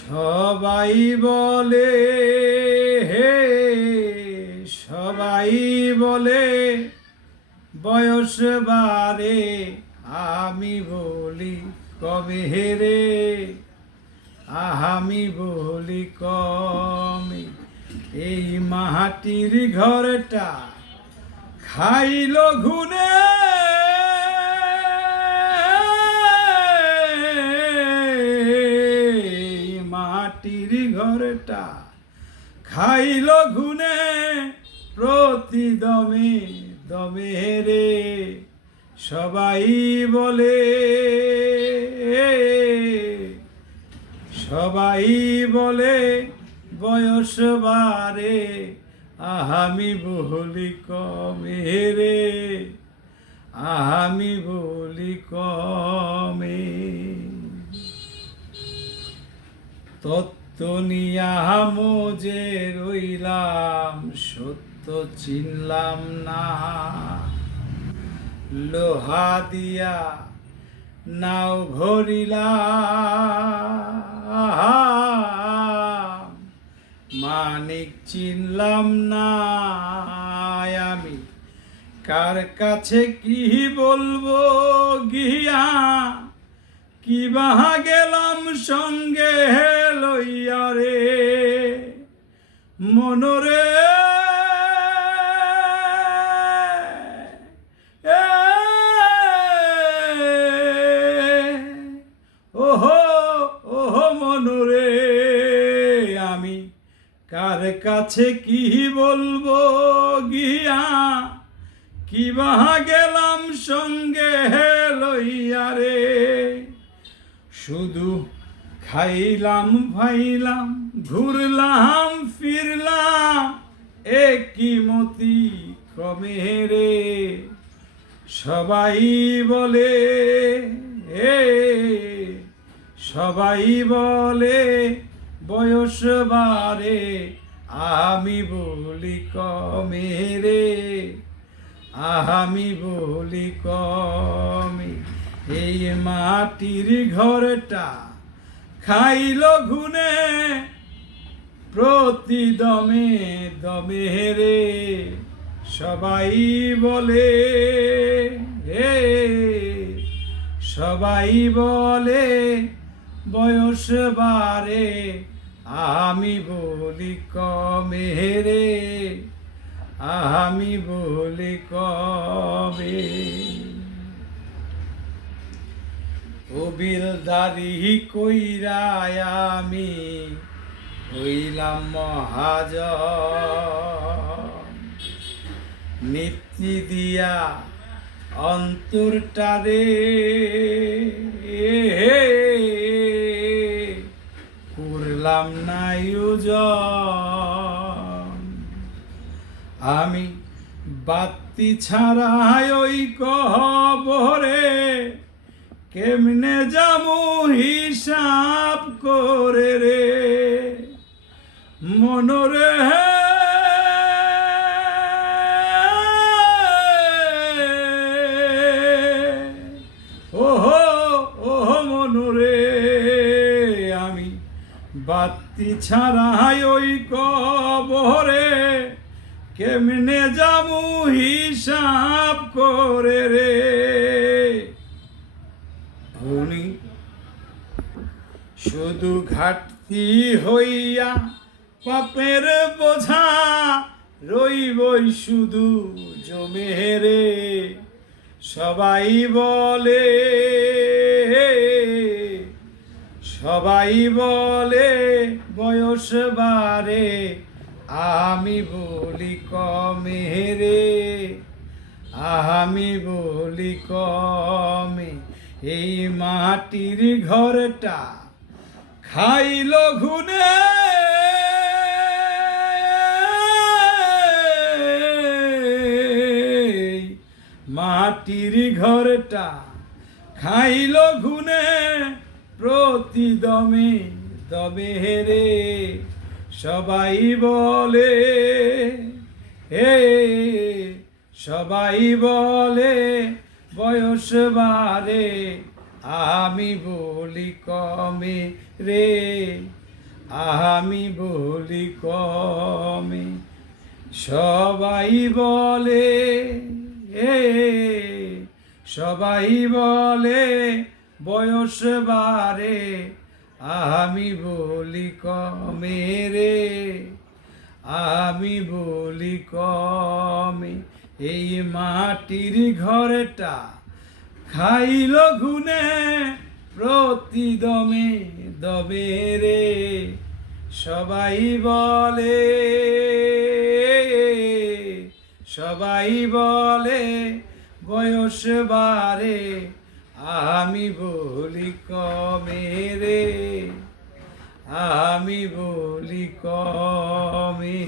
সবাই বলে হে সবাই বলে বয়স বাড়ে, আমি বলি কবে রে, আমি বলি কমে। এই মাটির ঘরটা খাইল ঘুনে, মাটির ঘরটা খাইল ঘুনে, প্রতি দমে দমে রে। সবাই বলে সবাই বলে বয়স বাড়ে, আমি বলি কমে রে, আমি বলি কমে। তত্ত্ব নিয়া মোজে রইলাম, সত্য চিনলাম না। লোহা দিয়া নাও ভরিলাম, মানিক চিনলাম না। আমি কার কাছে কি বলবো গিয়া, কি বাহা গেলাম সঙ্গে লইয়া রে। মনরে ওহো ওহো মনরে, আমি কার কাছে কি বলবো গিয়া, কি বাহা গেলাম সঙ্গে লইয়া রে। শুধু খাইলাম ভাইলাম, ঘুরলাম ফিরলাম, একই মতি ক্রমে রে। সবাই বলে সবাই বলে বয়স বাড়ে, আমি বলি কমে রে, আমি বলি কমে। এই মাটির ঘরটা খাইল ঘুনে, প্রতি দমে দমে রে। সবাই বলে সবাই বলে বয়স বাড়ে, আমি বলি কমে রে, আমি বলি কমে। কবিলদারি কইরা আমি হইলাম মহাজন, নীতি দিয়া অন্তরটারে করলাম না আয়োজন। আমি বাতি ছাড়াই ওই কবরে, কেমনে যামু হিসাব করে রে। মনরে ওহো ওহো মনরে, আমি বাতি ছাড়াই ওই কবরে, কেমনে যামু হিসাব করে রে। শুধু ঘাটতি হইয়া পাপের বোঝা, রইবই শুধু জমে রে। সবাই বলে সবাই বলে বয়স বাড়ে, আমি বলি কমে রে, আমি বলি কমে। এই মাটির ঘরটা খাইল ঘুনে, মাটির ঘরটা খাইল ঘুনে, প্রতি দমে দমে রে। সবাই বলে সবাই বলে বয়স বাড়ে, আমি বলি কমে রে, আমি বলি কমে। সবাই বলে সবাই বলে বয়স বাড়ে, আমি বলি কমে রে, আমি বলি কমে। এই মাটির ঘরটা খাইল ঘুনে প্রতিদমে দমে রে। সবাই বলে সবাই বলে বয়স বাড়ে, আমি বলি কমে রে, আমি বলি কমে।